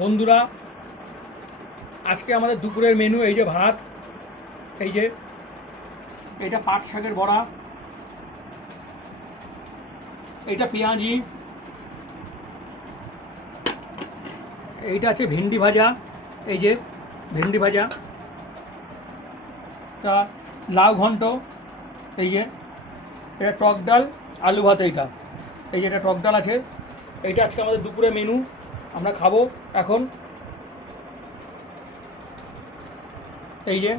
বন্ধুরা, আজকে আমাদের দুপুরের মেনু এই যে ভাত, এই যে এটা পাট শাকের বড়া, এইটা পেঁয়াজি, এইটা আছে ভেন্ডি ভাজা, এই যে ভেন্ডি ভাজা, তা লাউ ঘন্ট, এই যে এটা টক ডাল, আলু ভাত, এইটা এই যে এটা টক ডাল আছে। এইটা আজকে আমাদের দুপুরের মেনু, আমরা খাবো এখন। এই যে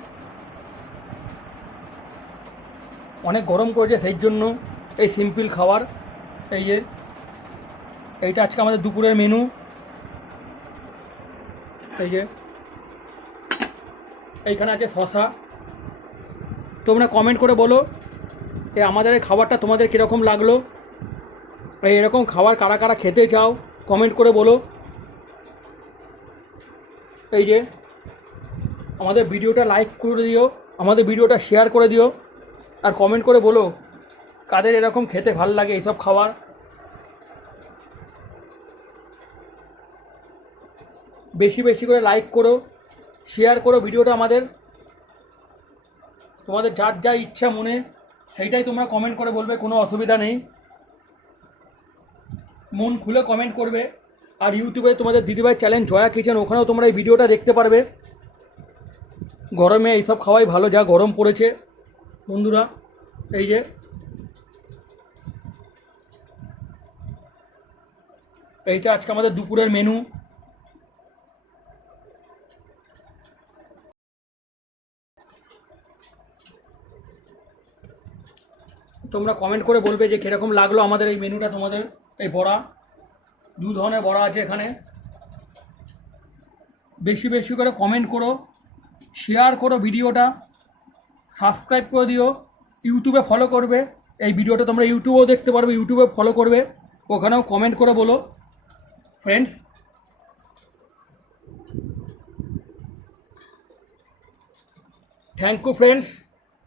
অনেক গরম করেছে, সেই জন্য এই সিম্পল খাবার। এই যে এইটা আজকে আমাদের দুপুরের মেনু। এই যে এইখানে আছে শশা। তোমরা কমেন্ট করে বলো আমাদের এই খাবারটা তোমাদের কীরকম লাগলো। এরকম খাবার কারা কারা খেতে চাও কমেন্ট করে বলো। এই যে আমাদের ভিডিওটা লাইক করে দিও, আমাদের ভিডিওটা শেয়ার করে দিও, আর কমেন্ট করে বলো কাদের এরকম খেতে ভাল লাগে এইসব খাবার। বেশি বেশি করে লাইক করো, শেয়ার করো ভিডিওটা আমাদের। তোমাদের যার যা ইচ্ছা মনে সেইটাই তোমরা কমেন্ট করে বলবে, কোনো অসুবিধা নেই, মন খুলে কমেন্ট করবে। আর ইউটিউবে তোমাদের দিদিভাই চ্যানেল জয়া কিচেন, ওখানেও তোমরা এই ভিডিওটা দেখতে পারবে। গরমে এইসব খাওয়াই ভালো, যা গরম পড়েছে বন্ধুরা। এই যে এইটা আজকে আমাদের দুপুরের মেনু। তোমরা কমেন্ট করে বলবে যে কীরকম লাগলো আমাদের এই মেনুটা তোমাদের। এই বড়া, দু ধরনের বড়া আছে এখানে। বেশি বেশি করে কমেন্ট করো, শেয়ার করো ভিডিওটা, সাবস্ক্রাইব করে দিও, ইউটিউবে ফলো করবে। এই ভিডিওটা তোমরা ইউটিউবেও দেখতে পারবে, ইউটিউবে ফলো করবে, ওখানেও কমেন্ট করে বলো ফ্রেন্ডস। Thank you friends.